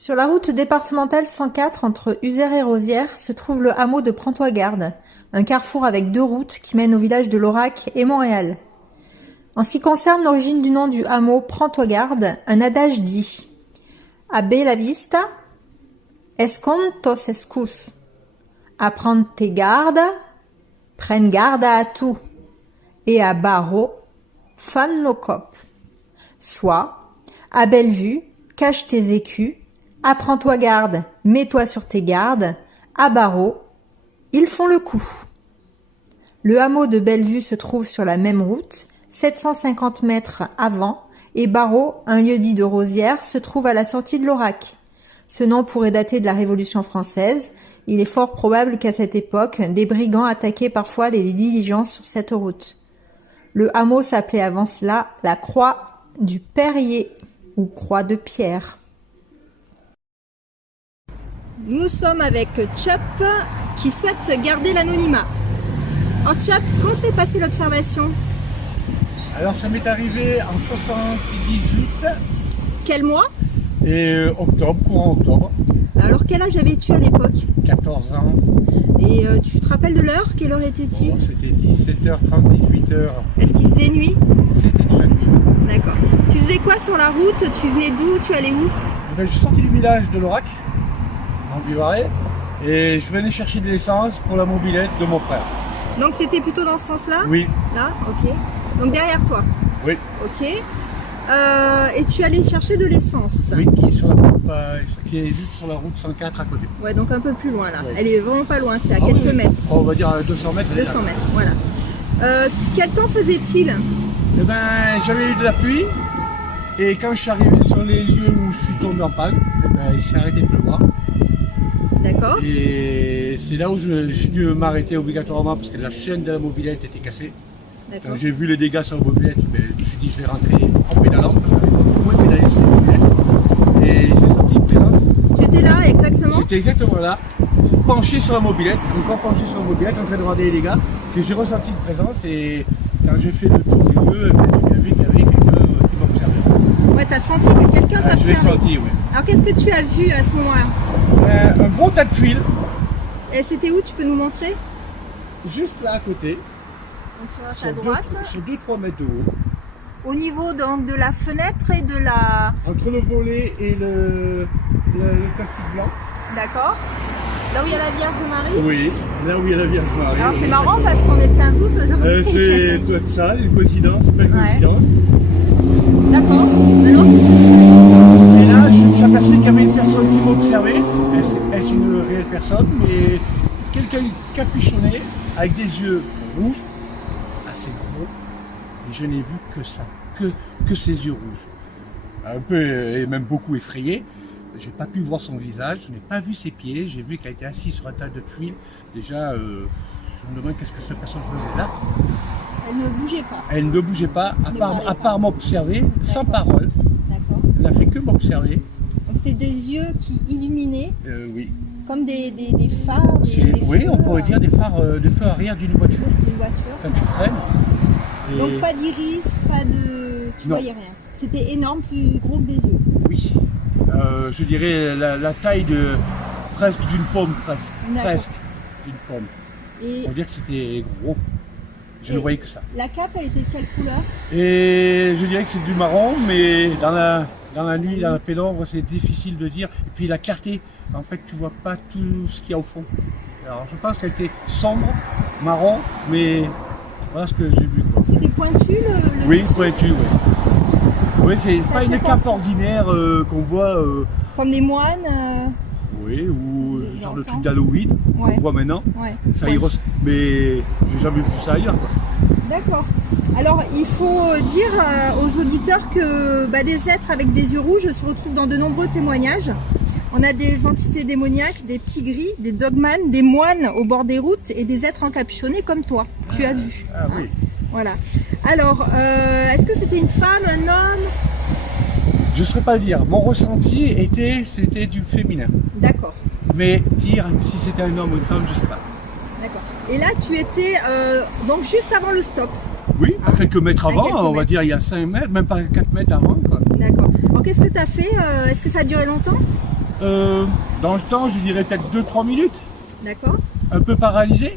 Sur la route départementale 104 entre Uzères et Rosières se trouve le hameau de Prends-toi-garde, un carrefour avec deux routes qui mènent au village de Laurac et Montréal. En ce qui concerne l'origine du nom du hameau Prends-toi-garde, un adage dit « A bella vista, escontos escus » à prendre tes gardes, prenne garde à tout, et à barreau, fan nos copes. Soit, à belle vue, cache tes écus, apprends-toi garde, mets-toi sur tes gardes, à barreau, ils font le coup. Le hameau de Bellevue se trouve sur la même route, 750 mètres avant, et Barreau, un lieu-dit de Rosières, se trouve à la sortie de l'Aurac. Ce nom pourrait dater de la Révolution française. Il est fort probable qu'à cette époque, des brigands attaquaient parfois des diligences sur cette route. Le hameau s'appelait avant cela la Croix du Perrier ou Croix de Pierre. Nous sommes avec Chup qui souhaite garder l'anonymat. Alors Chup, quand s'est passée l'observation? Alors ça m'est arrivé en 78. Quel mois? Et octobre, courant octobre. Alors quel âge avais-tu à l'époque? 14 ans. Et tu te rappelles de l'heure? Quelle heure était-il? Bon, c'était 17h30, 18h. Est-ce qu'il faisait nuit? C'était déjà nuit. D'accord. Tu faisais quoi sur la route? Tu venais d'où? Tu allais où? Je suis sorti du village de l'Aurac, en Vivarais, et je venais chercher de l'essence pour la mobilette de mon frère. Donc c'était plutôt dans ce sens-là? Oui. Là, ok. Donc derrière toi? Oui. Ok. Et tu allais chercher de l'essence? Oui, qui est, sur la route, qui est juste sur la route 104 à côté. Ouais, donc un peu plus loin là. Oui. Elle est vraiment pas loin, c'est à quelques mètres. On va dire 200 mètres. 200 mètres, voilà. Quel temps faisait-il? Eh ben, j'avais eu de la pluie, et quand je suis arrivé sur les lieux où je suis tombé en panne, eh ben, il s'est arrêté de pleuvoir. D'accord. Et c'est là où j'ai dû m'arrêter obligatoirement parce que la chaîne de la mobilette était cassée. Quand j'ai vu les dégâts sur la mobilette, ben, je me suis dit je vais rentrer en pédalant. Moi je pédalais sur la mobilette. Et j'ai senti une présence. Tu étais là exactement? J'étais exactement là, penché sur la mobilette, encore penché sur la mobilette, en train de regarder les dégâts, que j'ai ressenti une présence et quand j'ai fait le tour du lieu, ben, j'ai bien vu qu'il y avait quelqu'un qui m'observait. Ouais, t'as senti que quelqu'un Je l'ai t'observait. senti, oui. Alors qu'est-ce que tu as vu à ce moment-là? Un gros tas de tuiles, Et c'était où? Tu peux nous montrer? juste là à côté, Donc sur ta droite. sur 2-3 mètres de haut. Au niveau donc de la fenêtre et de la... Entre le volet et le plastique blanc. D'accord. Là où il y a la Vierge Marie. Oui, là où il y a la Vierge Marie. Alors c'est marrant parce qu'on est plein août aujourd'hui. C'est doit être ça, une coïncidence, une belle coïncidence. D'accord. Alors Et là, je me suis aperçu qu'il y avait une personne qui m'observait. Est-ce une réelle personne? Mais quelqu'un capuchonné, avec des yeux rouges, assez gros. Et je n'ai vu que ça, que ses yeux rouges. Un peu, et même beaucoup effrayé. J'ai pas pu voir son visage, je n'ai pas vu ses pieds, j'ai vu qu'elle était assise sur un tas de tuiles. Déjà, je me demande qu'est-ce que cette personne faisait là. elle ne bougeait pas. Elle ne bougeait pas, à part m'observer, sans parole. D'accord. Elle n'a fait que m'observer. Donc c'était des yeux qui illuminaient Oui. comme des phares. Des Oui, feux, on pourrait dire des phares, des feux arrière d'une voiture, d'une voiture. quand tu freines. Et Donc pas d'iris, pas de... Tu Non. voyais rien. C'était énorme, plus gros que des yeux. oui, je dirais la taille de presque d'une pomme, presque d'une pomme. Et On va dire que c'était gros. Je ne voyais que ça. la cape a été de quelle couleur? Et je dirais que c'est du marron, mais dans la nuit, dans la pénombre, c'est difficile de dire. Et puis la clarté, en fait, tu vois pas tout ce qu'il y a au fond. Alors je pense qu'elle était sombre, marron, mais voilà ce que j'ai vu. C'était pointu le Oui, dessus? pointu, oui. Oui, c'est pas fait une cape penser. ordinaire qu'on voit, Comme des moines oui, ou genre le J'entends. truc d'Halloween Ouais. qu'on voit maintenant. Ouais. Ça y ressemble, mais j'ai jamais vu ça ailleurs, quoi. D'accord. Alors, il faut dire aux auditeurs que des êtres avec des yeux rouges se retrouvent dans de nombreux témoignages. On a des entités démoniaques, des petits gris, des dogmanes, des moines au bord des routes et des êtres encapuchonnés comme toi. Tu as vu. Ah oui. Voilà. Alors, est-ce que c'était une femme, un homme? Je ne saurais pas le dire. Mon ressenti c'était du féminin. D'accord. Mais dire si c'était un homme ou une femme, je ne sais pas. D'accord. Et là, tu étais donc juste avant le stop. Oui, à quelques mètres À avant, quelques on va mètres. dire il y a 5 mètres, même pas 4 mètres avant, quoi. D'accord. Alors, qu'est-ce que tu as fait? Est-ce que ça a duré longtemps? Dans le temps, je dirais peut-être 2-3 minutes. D'accord. Un peu paralysé.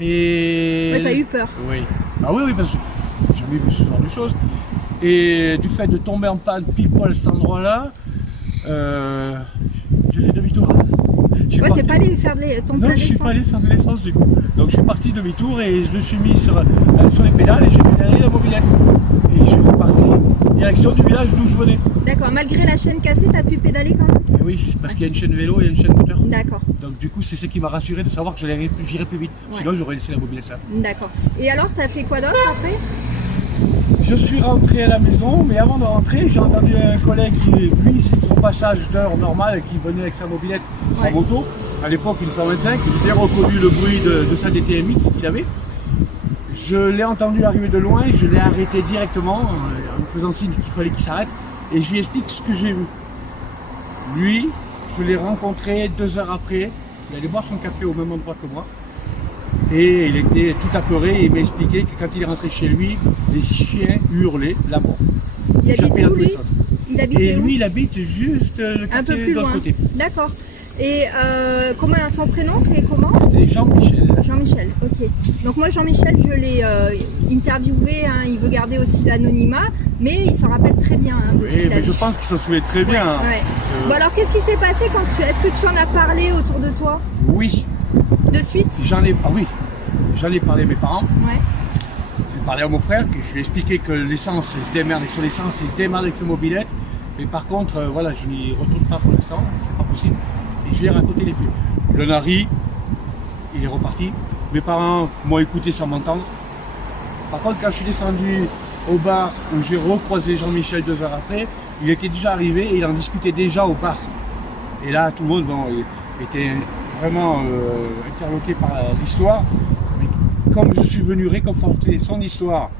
Et... Ouais, t'as eu peur. Oui. Ah oui, parce que j'ai jamais vu ce genre de choses. Et du fait de tomber en panne pile poil à cet endroit-là, j'ai fait demi-tour. Ouais, t'es pas allé faire ton plein Non, je suis d'essence. pas allé faire de l'essence du coup. Donc je suis parti demi-tour et je me suis mis sur les pédales et j'ai pédalé la mobilette. Et je suis reparti direction du village d'où je venais. D'accord, malgré la chaîne cassée, t'as pu pédaler quand même? Et oui, parce qu'il y a une chaîne vélo et une chaîne moteur. D'accord. Donc du coup, c'est ce qui m'a rassuré de savoir que j'irais plus vite. Ouais. Sinon, j'aurais laissé la mobilette là. D'accord. Et alors, t'as fait quoi d'autre après? Je suis rentré à la maison, mais avant de rentrer, j'ai entendu un collègue qui, lui, c'est son passage d'heure normal, qui venait avec sa mobilette, sa moto. À l'époque, une 125, j'ai bien reconnu le bruit de sa DTM-X qu'il avait. Je l'ai entendu arriver de loin, je l'ai arrêté directement, en me faisant signe qu'il fallait qu'il s'arrête, et je lui explique ce que j'ai vu. Lui, je l'ai rencontré 2 heures après, il allait boire son café au même endroit que moi. Et il était tout apeuré et il m'a expliqué que quand il est rentré chez lui, les chiens hurlaient la mort. Il habite où lui? Il habite Et où? lui, il habite juste le Un peu quartier plus de l'autre loin. côté. D'accord. Et comment son prénom, c'est comment? C'est Jean-Michel. Jean-Michel, ok. Donc moi Jean-Michel, je l'ai interviewé, hein, il veut garder aussi l'anonymat, mais il s'en rappelle très bien hein, de ce Oui, qu'il a mais dit. je pense qu'il s'en souvient très bien. Ouais. Bon alors qu'est-ce qui s'est passé quand est-ce que tu en as parlé autour de toi? Oui. De suite? J'en ai parlé à mes parents. Ouais. J'ai parlé à mon frère, que je lui ai expliqué que l'essence, il se démerde sur l'essence, il se démerde avec sa mobilette. Mais par contre, voilà, je n'y retourne pas pour l'instant, c'est pas possible. Et je lui ai raconté les faits. Le nari, il est reparti. Mes parents m'ont écouté sans m'entendre. Par contre, quand je suis descendu au bar où j'ai recroisé Jean-Michel 2 heures après, il était déjà arrivé et il en discutait déjà au bar. Et là, tout le monde était vraiment interloqué par l'histoire. Mais comme je suis venu réconforter son histoire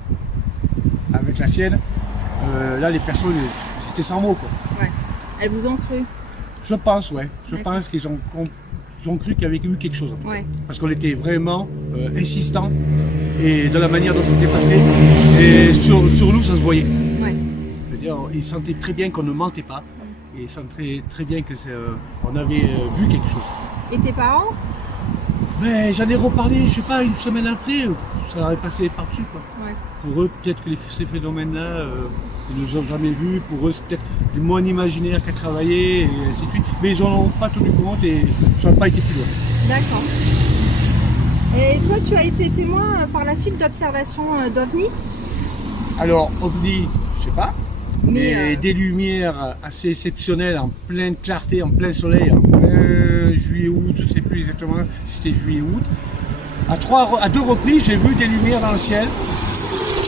avec la sienne, là, les personnes, c'était sans mots, quoi. Ouais. Elles vous ont cru? Je pense, ouais. Je pense qu'ils ont cru qu'il y avait eu quelque chose. Ouais. Parce qu'on était vraiment insistant et de la manière dont c'était passé. Et sur nous, ça se voyait. Ouais. Je veux dire, ils sentaient très bien qu'on ne mentait pas. Et ils sentaient très bien que on avait vu quelque chose. Et tes parents? Mais j'en ai reparlé, je sais pas, une semaine après, ça leur est passé par-dessus, quoi. Ouais. Pour eux, peut-être que ces phénomènes-là, ils ne nous ont jamais vus. Pour eux, c'est peut-être moins imaginaire qu'à travailler, et ainsi de suite. Mais ils n'en ont pas tenu compte et ça n'a pas été plus loin. D'accord. Et toi, tu as été témoin par la suite d'observations d'OVNI? Alors, OVNI, je sais pas, mais Mais des lumières assez exceptionnelles, en pleine clarté, en plein soleil, en plein juillet-août, je sais plus exactement si c'était juillet-août. À 2 reprises, j'ai vu des lumières dans le ciel,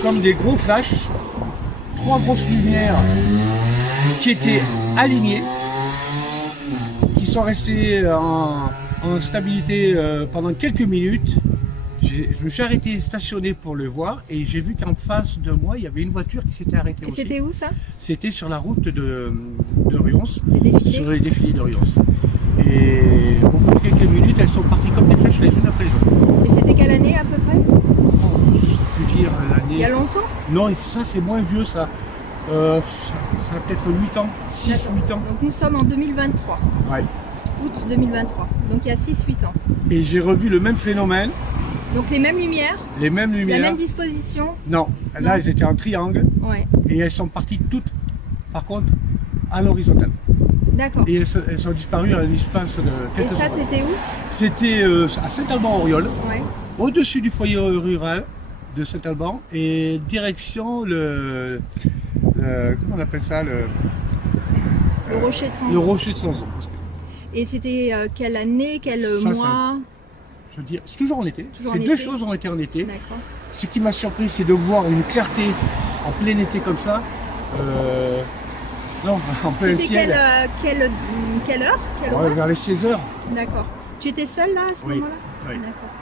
comme des gros flashs, 3 grosses lumières qui étaient alignées, qui sont restées en stabilité pendant quelques minutes. Je me suis arrêté, stationné pour le voir et j'ai vu qu'en face de moi, il y avait une voiture qui s'était arrêtée et aussi. c'était où ça? C'était sur la route de Rions, Les défilés? sur les défilés de Rions. Et au bout de quelques minutes, elles sont parties comme des flèches les unes après les autres. Et c'était quelle année à peu près? Je ne sais plus dire l'année. Il y a longtemps? Non, et ça c'est moins vieux ça. Ça a peut-être 8 ans, 6-8 ans. Donc nous sommes en 2023, Ouais. août 2023. Donc il y a 6-8 ans. Et j'ai revu le même phénomène, Donc les mêmes lumières, les mêmes la lumières. même disposition. Non, là elles étaient en triangle Ouais. et elles sont parties toutes, par contre, à l'horizontale. D'accord. Et elles sont disparues à un espace de Et quelques ça secondes. c'était où? C'était à Saint-Alban-Auriol, Ouais. au-dessus du foyer rural de Saint-Alban et direction comment on appelle ça, Le rocher de Sanzon. le rocher de Sanzon. Et c'était quelle année, quel Ça, mois? Je veux dire, c'est toujours en été. Toujours Ces en deux été. choses ont été en été. D'accord. Ce qui m'a surpris, c'est de voir une clarté en plein été comme ça. Non, en plein C'était ciel. quelle heure? Quelle Ouais, heure? vers les 16h. D'accord. Tu étais seul là à ce Oui, moment-là? oui. D'accord.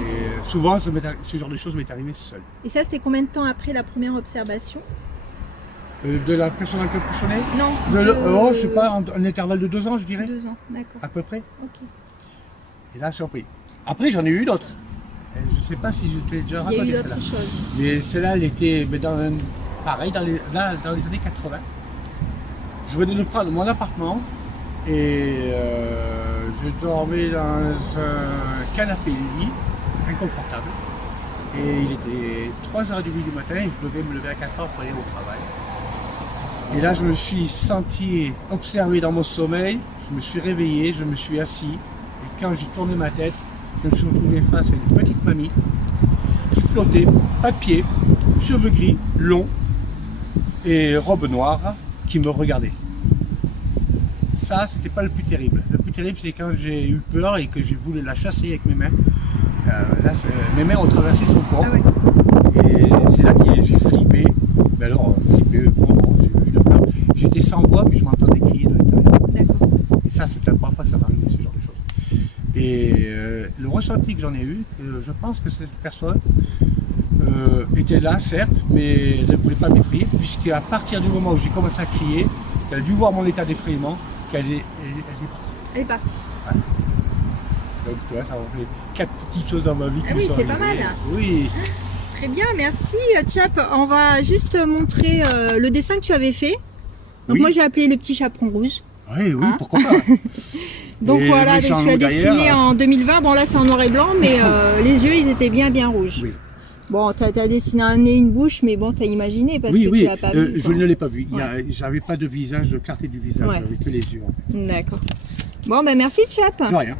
Et souvent, ce genre de choses m'est arrivé seul. Et ça c'était combien de temps après la première observation? De la personne encapuchonnée Non. Oh, je sais pas, un intervalle de 2 ans, je dirais, 2 ans, d'accord. à peu près. Ok. Et là, surpris. Après, j'en ai eu d'autres. Je ne sais pas si je te l'ai déjà Il y a raconté eu celle-là. d'autres choses. Mais celle-là, elle était pareil, dans les années 80. Je venais de prendre mon appartement Et je dormais dans un canapé-lit inconfortable. Et il était 3h30 du matin et je devais me lever à 4h pour aller au travail. Et là, je me suis senti observé dans mon sommeil. Je me suis réveillé, je me suis assis. Et quand j'ai tourné ma tête, je me suis retrouvé face à une petite mamie qui flottait, pas de pied, cheveux gris, longs et robe noire, qui me regardait. Ça, c'était pas le plus terrible. Le plus terrible, c'est quand j'ai eu peur et que j'ai voulu la chasser avec mes mains. Là, mes mains ont traversé son corps. Ah ouais. Et c'est là que j'ai flippé. Mais alors, flippé, bon, j'ai eu la peur. J'étais sans voix, mais je m'entendais crier de l'intérieur. D'accord. Et ça, c'est la première fois que ça m'arrivait, ce genre de choses. Et le ressenti que j'en ai eu, je pense que cette personne était là, certes, mais elle ne voulait pas m'effrayer, puisqu'à partir du moment où j'ai commencé à crier, elle a dû voir mon état d'effrayement, qu'elle est partie. Elle est partie. Ouais. Donc, tu vois, ça m'a fait 4 petites choses dans ma vie. Ah oui, c'est pas mal. Oui. Très bien, merci Chap. On va juste montrer le dessin que tu avais fait. Donc Oui. moi j'ai appelé le petit chaperon rouge. Oui, Hein pourquoi pas. Donc Et voilà, le donc méchant tu as loup dessiné derrière. en 2020. Bon là c'est en noir et blanc, mais les yeux ils étaient bien rouges. Oui, Bon, tu as dessiné un nez, une bouche, mais bon, tu as imaginé parce oui, que oui. tu l'as pas vu. Je quoi. ne l'ai pas vu. Ouais. J'avais pas de visage, de clarté du visage, Ouais. j'avais que les yeux. En fait. D'accord. Bon, ben merci Chap. De rien.